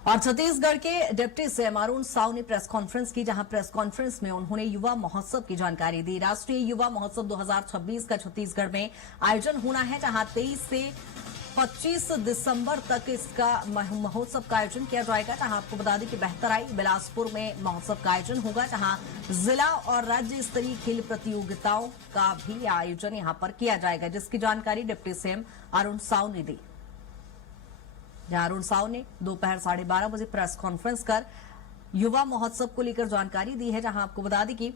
और छत्तीसगढ़ के deputy CM Arun Sao ने प्रेस कॉन्फ्रेंस की, जहां प्रेस कॉन्फ्रेंस में उन्होंने युवा महोत्सव की जानकारी दी। राष्ट्रीय युवा महोत्सव 2026 का छत्तीसगढ़ में आयोजन होना है, जहां 23 से 25 दिसंबर तक इसका महोत्सव का आयोजन किया जाएगा। जहां आपको बता दें कि बेहतराई बिलासपुर में महोत्सव का आयोजन होगा, जहां जिला और राज्य स्तरीय खेल प्रतियोगिताओं का भी आयोजन यहां पर किया जाएगा, जिसकी जानकारी डिप्टी सीएम अरुण साव ने दी। जहां अरुण साव ने दोपहर 12:30 बजे प्रेस कॉन्फ्रेंस कर युवा महोत्सव को लेकर जानकारी दी है। जहां आपको बता दें कि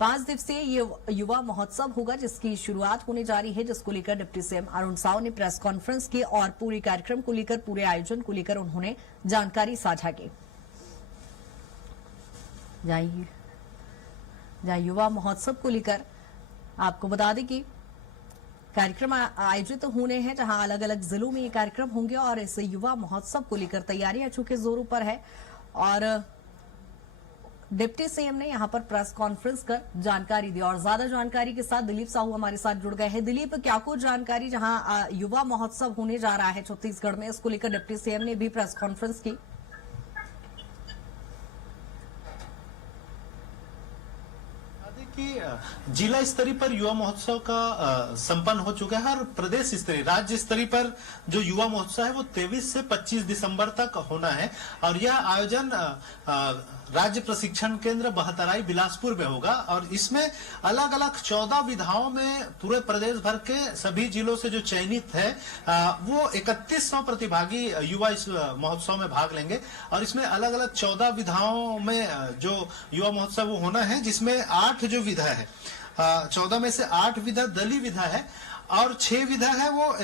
5 दिवसीय युवा महोत्सव होगा, जिसकी शुरुआत होने जा रही है, जिसको लेकर डिप्टी सीएम अरुण साव ने प्रेस कॉन्फ्रेंस की और पूरे कार्यक्रम को लेकर, पूरे आयोजन को लेकर उन्होंने जानकारी साझा की। जहां युवा महोत्सव को लेकर आपको बता दें कि कार्यक्रम आयोजित होने हैं, जहां अलग अलग जिलों में ये कार्यक्रम होंगे और इस युवा महोत्सव को लेकर तैयारियां चूंकि जोरों पर है। और डिप्टी सीएम ने यहां पर प्रेस कॉन्फ्रेंस कर जानकारी दी और ज्यादा जानकारी के साथ दिलीप साहू हमारे साथ जुड़ गए हैं। दिलीप, क्या कुछ जानकारी, जहां युवा महोत्सव होने जा रहा है छत्तीसगढ़ में, इसको लेकर डिप्टी सीएम ने भी प्रेस कॉन्फ्रेंस की। कि जिला स्तरीय पर युवा महोत्सव का संपन्न हो चुका है और प्रदेश स्तरीय, राज्य स्तरीय पर जो युवा महोत्सव है वो 23 से 25 दिसंबर तक होना है। और यह आयोजन राज्य प्रशिक्षण केंद्र बहतराई बिलासपुर में होगा और इसमें अलग अलग 14 विधाओं में पूरे प्रदेश भर के सभी जिलों से जो चयनित है वो 3100 प्रतिभागी युवा इस महोत्सव में भाग लेंगे। और इसमें अलग अलग 14 विधाओं में जो युवा महोत्सव वो होना है, जिसमें 8 जो विधा है, 14 में से 8 विधा दलीय विधा है और 6 विधा है वो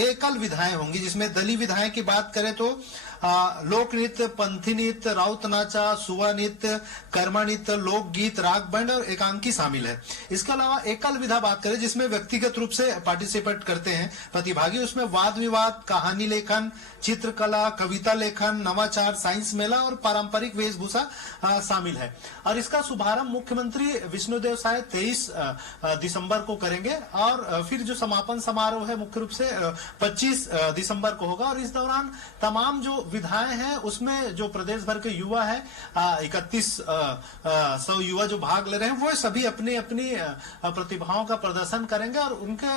एकल विधाएं होंगी। जिसमें दलीय विधाएं की बात करें तो लोक नृत्य, पंथी नृत्य, राउत नाचा, सुवा नृत्य, कर्मा नृत्य, लोकगीत, राग बैंड और एकांकी शामिल है। इसके अलावा एकल विधा बात करें जिसमें व्यक्तिगत रूप से पार्टिसिपेट करते हैं प्रतिभागी, उसमें वाद विवाद, कहानी लेखन, चित्रकला, कविता लेखन, नवाचार, साइंस मेला और पारंपरिक वेशभूषा शामिल है। और इसका शुभारंभ मुख्यमंत्री विष्णुदेव साय 23 दिसंबर को करेंगे और फिर जो समापन समारोह है मुख्य रूप से 25 दिसंबर को होगा। और इस दौरान तमाम जो विधाएं हैं उसमें जो प्रदेश भर के युवा है 3100 युवा जो भाग ले रहे हैं वो सभी अपनी अपनी प्रतिभाओं का प्रदर्शन करेंगे और उनके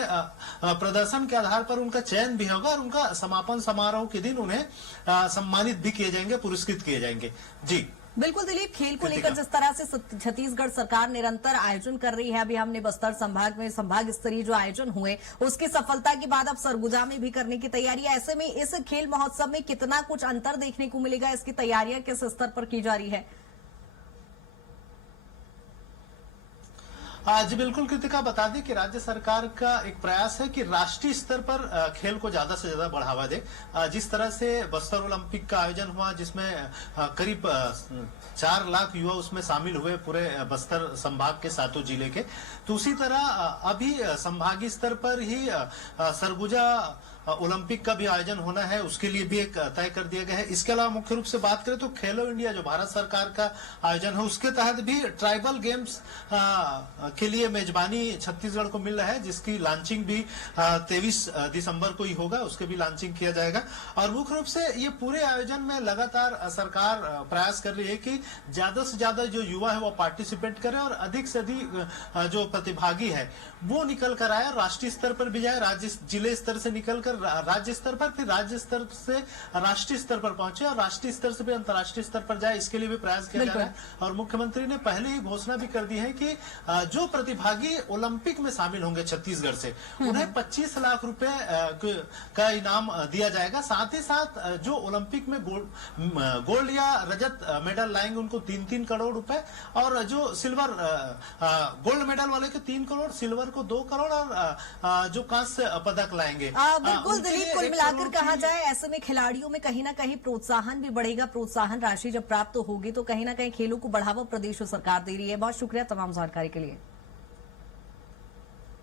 प्रदर्शन के आधार पर उनका चयन भी होगा और उनका समापन समारोह के दिन उन्हें सम्मानित भी किए जाएंगे, पुरस्कृत किए जाएंगे। जी बिल्कुल दिलीप, खेल को लेकर जिस तरह से छत्तीसगढ़ सरकार निरंतर आयोजन कर रही है, अभी हमने बस्तर संभाग में संभाग स्तरीय जो आयोजन हुए उसकी सफलता के बाद अब सरगुजा में भी करने की तैयारी है। ऐसे में इस खेल महोत्सव में कितना कुछ अंतर देखने को मिलेगा, इसकी तैयारियां किस स्तर पर की जा रही है? जी बिल्कुल कृतिका, बता दें कि राज्य सरकार का एक प्रयास है कि राष्ट्रीय स्तर पर खेल को ज्यादा से ज्यादा बढ़ावा दे। जिस तरह से बस्तर ओलंपिक का आयोजन हुआ जिसमें करीब 4 लाख युवा उसमें शामिल हुए पूरे बस्तर संभाग के 7 जिले के, तो उसी तरह अभी संभागीय स्तर पर ही सरगुजा ओलंपिक का भी आयोजन होना है, उसके लिए भी एक तय कर दिया गया है। इसके अलावा मुख्य रूप से बात करें तो खेलो इंडिया जो भारत सरकार का आयोजन है उसके तहत भी ट्राइबल गेम्स के लिए मेजबानी छत्तीसगढ़ को मिल रहा है, जिसकी लॉन्चिंग भी 23 दिसंबर को ही होगा, उसके भी लॉन्चिंग किया जाएगा। और मुख्य रूप से ये पूरे आयोजन में लगातार सरकार प्रयास कर रही है कि ज्यादा से ज्यादा जो युवा है वो पार्टिसिपेट करे और अधिक से अधिक जो प्रतिभागी है वो निकल कर आए, राष्ट्रीय स्तर पर भी जाए, राज्य जिले स्तर से निकल कर राज्य स्तर पर, फिर राज्य स्तर से राष्ट्रीय स्तर पर पहुंचे और राष्ट्रीय स्तर से भी अंतर्राष्ट्रीय स्तर पर जाए, इसके लिए भी प्रयास किया जा रहा है। और मुख्यमंत्री ने पहले ही घोषणा भी कर दी है कि जो प्रतिभागी ओलंपिक में शामिल होंगे छत्तीसगढ़ से उन्हें 25 लाख रुपए का इनाम दिया जाएगा। साथ ही साथ जो ओलंपिक में गोल्ड या रजत मेडल लाएंगे उनको 3-3 करोड़ रुपए और जो सिल्वर गोल्ड मेडल वाले के 3 करोड़, सिल्वर को 2 करोड़ और जो कांस्य पदक लाएंगे। बिल्कुल दिलीप, कुल मिलाकर कहा जाए ऐसे में खिलाड़ियों में कहीं ना कहीं प्रोत्साहन भी बढ़ेगा। प्रोत्साहन राशि जब प्राप्त होगी तो कहीं ना कहीं खेलों को बढ़ावा प्रदेश सरकार दे रही है। बहुत शुक्रिया तमाम जानकारी के लिए।